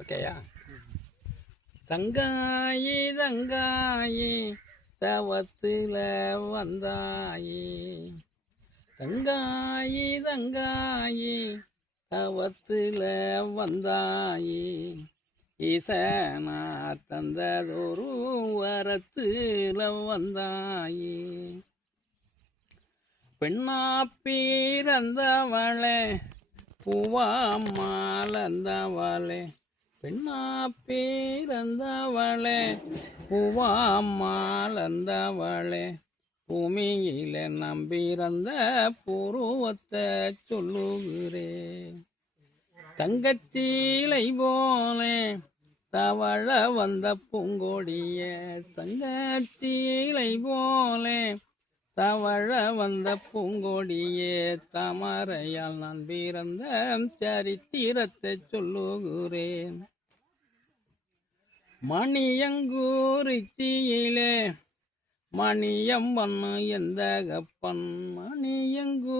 ஓகேயா? தங்காயி தங்காயி தவத்துல வந்தாயி, தங்காயி தங்காயி தவத்துல வந்தாயி, ஈசனா தந்ததொரு வரத்துல வந்தாயி. பெண்ணா பீரந்தவளே பூவாமலர்ந்தவளே, பெண்ணா பீரந்தவளே பூவாமலர்ந்தவளே, பூமியில நம்பிறந்த பூர்வத்தை சொல்லுகிறேன். தங்கச்சீலை போலே தவழ வந்த பூங்கொடிய, தங்கச்சீலை போலே தவழ வந்த பூங்கொடியே, தாமரையால் நான் பிறந்த சரித்திரத்தை சொல்லுகிறேன். மணியங்கூரிச்சியிலே மணியம்பண்ணு எந்த கப்பன், மணியங்கூரிச்சியிலே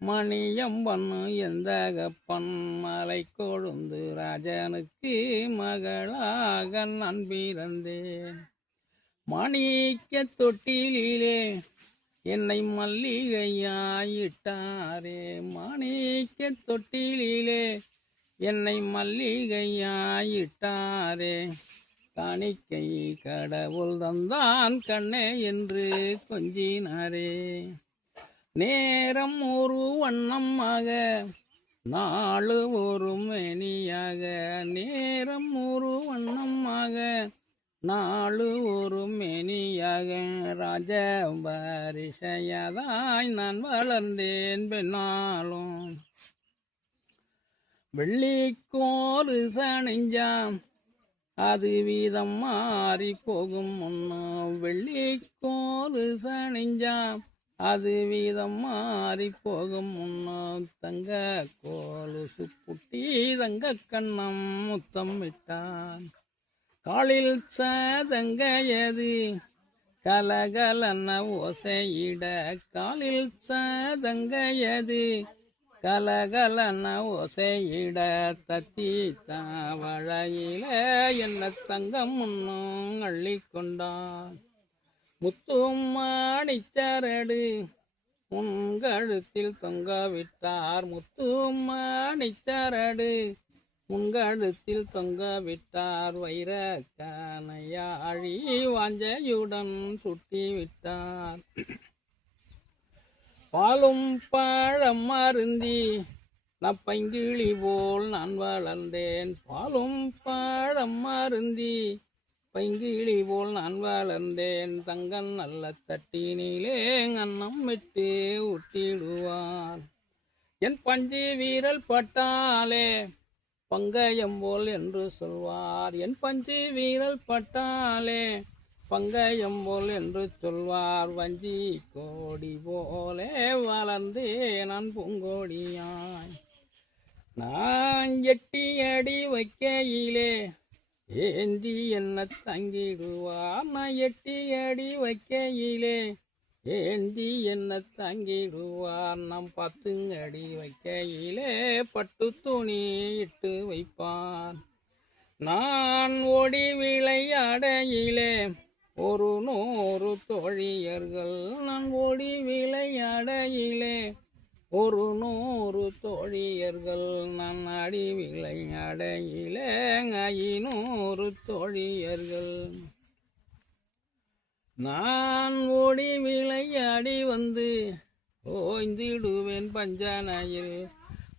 மணியம்பண்ணு எந்த கப்பன், மலை கொழுந்து ராஜனுக்கு மகளாக நான் பிறந்தேன். மாணிக்க தொட்டிலே என்னை மல்லிகையாயிட்டாரே, மாணிக்க தொட்டிலே என்னை மல்லிகையாயிட்டாரே, காணிக்கை கடவுள் தந்தான் கண்ணே என்று கொஞ்சினாரே. நேரம் ஒரு வண்ணமாக நாளு ஒரு மேனியாக, நேரம் ஒரு வண்ணமாக நாளு ஒரு மேனியாக, ராஜ பரிசையதாய் நான் வளர்ந்தேன் பெண்ணாலும். வெள்ளிக்கோலு சணிஞ்சாம் அது வீதம் மாறி போகும் முன்னோ, வெள்ளிக்கோலு சணிஞ்சாம் அது வீதம் மாறி போகும் முன்னோ, தங்க கோலு சுப்புட்டி தங்க கண்ணம் முத்தம் விட்டான். காலில் சதங்கையது கலகலன ஓசையிட, காலில் சதங்கையது கலகலன ஓசையிட, தத்தி தவழையில என்ன தங்கம் முன்னும் அள்ளிக்கொண்டான். முத்தும் மாணிச்சரடு உங்கழுத்தில் தொங்கவிட்டார், முத்தும் மாணிச்சரடு உங்கழுத்தில் தொங்கவிட்டார், வைர கனையாழி வாஞ்சையுடன் சுட்டிவிட்டார். பாலும் பழம் அருந்தி நப்பைங்கிளி போல் நான் வளர்ந்தேன், பாலும் பழம் அருந்தி பைங்கிளி போல் நான் வளர்ந்தேன். தங்கன் நல்ல தட்டினிலே அன்னம் விட்டு ஊட்டிடுவார், என் பஞ்சு வீரல் பட்டாலே பங்கயம் போல் என்று சொல்வார், என் பஞ்சு வீரல் பட்டாலே பங்கயம் போல் என்று சொல்வார். வஞ்சி கோடி போலே வளர்ந்தே நான் பூங்கோடியாய், நான் 8 அடி வைக்கையிலே ஏந்தி என்ன தங்கிடுவார், நான் 8 அடி வைக்கையிலே ஏந்தி என்ன தங்கிடுவார். நம் 10 அடி வைக்கையிலே பட்டு துணி இட்டு வைப்பார். நான் ஓடி விளையாடையிலே ஒரு 100 தோழியர்கள், நான் ஓடி விளையாடையிலே ஒரு 100 தோழியர்கள், நான் ஆடி விளையாடையிலே 500 தோழியர்கள். நான் ஓடி விளையாடி வந்து ஓய்ந்திடுவேன் பஞ்சனையில்,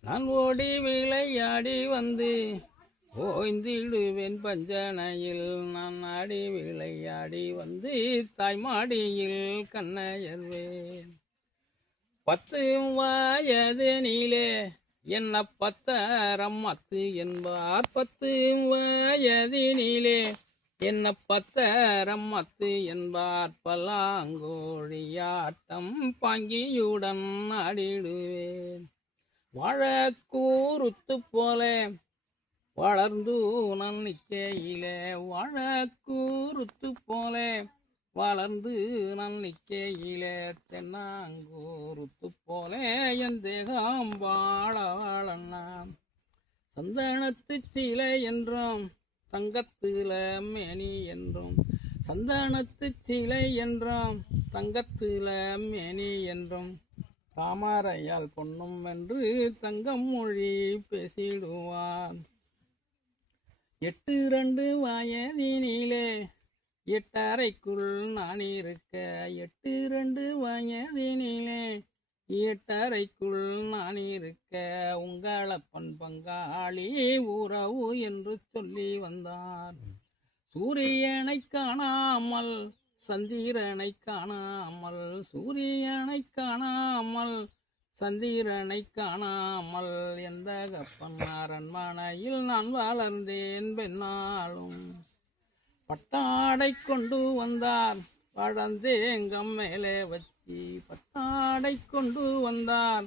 நான் ஓடி விளையாடி வந்து ஓய்ந்திடுவேன் பஞ்சனையில், நான் ஆடி விளையாடி வந்து தாய்மாடியில் கண்ணையர்வேன். 10 வயதினிலே என்ன பத்தரம் மத்து என்பார், 10 வயதினிலே என்ன பத்தரம் மத்து என்பார். பல்லாங்கோழியாட்டம் பாங்கியுடன் ஆடிடுவேன், வாழக்கூறுத்து போல வளர்ந்து நான் நிற்கையிலே, வாழக்கூறுத்து போல வளர்ந்து நான் நிற்கையிலே, தென்னாங்கூறுத்து போல என் தேகம் வாழ வாழண்ணா. சந்தனத்து சீலை என்றும் தங்கத்துல மேனி என்றும், சந்தனத்து சீலை என்றும் தங்கத்துல மேனி என்றும், தாமரையால் பொன்னும் என்று தங்கம் மொழி பேசிடுவான். 8 வயதினிலே 8 நான் இருக்க, 8 வயதினிலே 8 நான் இருக்க, உங்களப்பன் பங்காளி உறவு என்று சொல்லி வந்தார். சூரியனை காணாமல் சந்திரனை காணாமல், சூரியனை காணாமல் சந்திரனை காணாமல், எந்த கப்பன் அரண்மனையில் நான் வளர்ந்தேன் பெண்ணாலும். பட்டாடை கொண்டு வந்தார் பழந்தேங்கம் மேலே வச்சு, பட்டாடை கொண்டு வந்தார்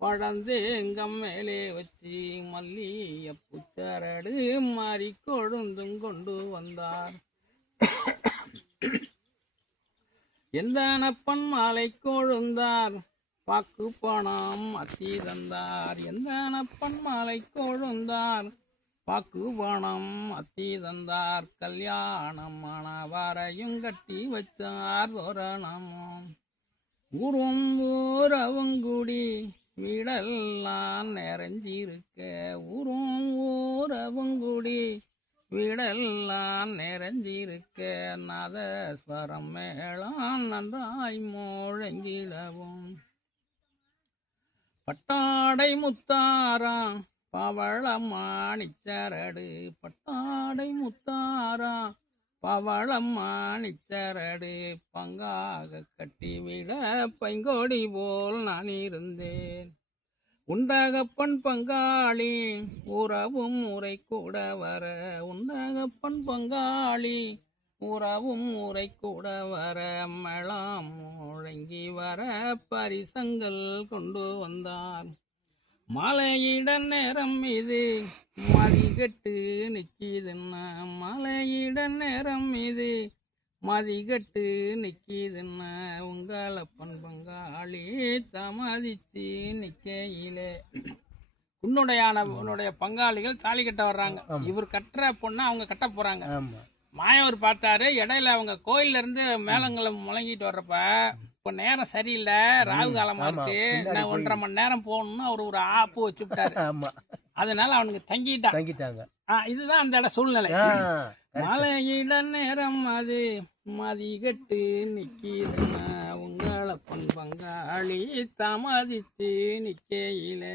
பழந்தேங்கம் மேலே வச்சு, மல்லியப்பூ சரடு மாறி கொழுந்தும் கொண்டு வந்தார். எந்தனப்பன் மாலை கொழுந்தார் பாக்கு பணம் அத்தி தந்தார், எந்தனப்பன் மாலை கொழுந்தார் பாக்கு பணம் அத்தி தந்தார், கல்யாணம் மணவரையும் கட்டி வச்சார் தோரணமும். ஊரும் ஊரவங்குடி வீடெல்லாம் நிறைஞ்சிருக்க, ஊரும் ஊரவங்குடி வீடெல்லாம் நிறைஞ்சிருக்க, நாதஸ்வரம் மேளம் நன்றாய் முழங்கிடவும். பட்டாடை முத்தாரா பவளமாணிச்சரடு, பட்டாடை முத்தாரா பவளமாணிச்சரடு, பங்காக கட்டிவிட பைங்கோடி போல் நான் இருந்தேன். உண்டகப்பன் பங்காளி உறவும் முறை கூட வர, உண்டகப்பன் பங்காளி உறவும் முறை கூட வர, மேளம் முழங்கி வர பரிசங்கள் கொண்டு வந்தார். மலையிட நேரம் இது மதிகட்டு நிக்கிதுன்னா, மலையிட நேரம் இது மதிகட்டு நிக்கிதுன்னா, உங்களப்பன் பங்காளி தமதிச்சு நிக்கையிலே. உன்னுடைய பங்காளிகள் தாலி கட்ட வர்றாங்க. இவர் கட்டுற பொண்ணை அவங்க கட்ட போறாங்க. மாயவர் பார்த்தாரு, இடையில அவங்க கோயில்ல இருந்து மேளங்களை முழங்கிட்டு வர்றப்ப இப்ப நேரம் சரியில்லை, ராகு காலமா இருக்கு, 1.5 மணி நேரம் போகணும்னு அவர் ஒரு ஆப்பு வச்சு விட்டாரு. அதனால அவனுக்கு தங்கிட்டாங்க. இதுதான் அந்த இட சூழ்நிலை. மலையிட நேரம் அது மதிகட்டு நிக்கிதுன்னா, உங்களப்பன் பங்காளி தமதித்து நிக்கையில.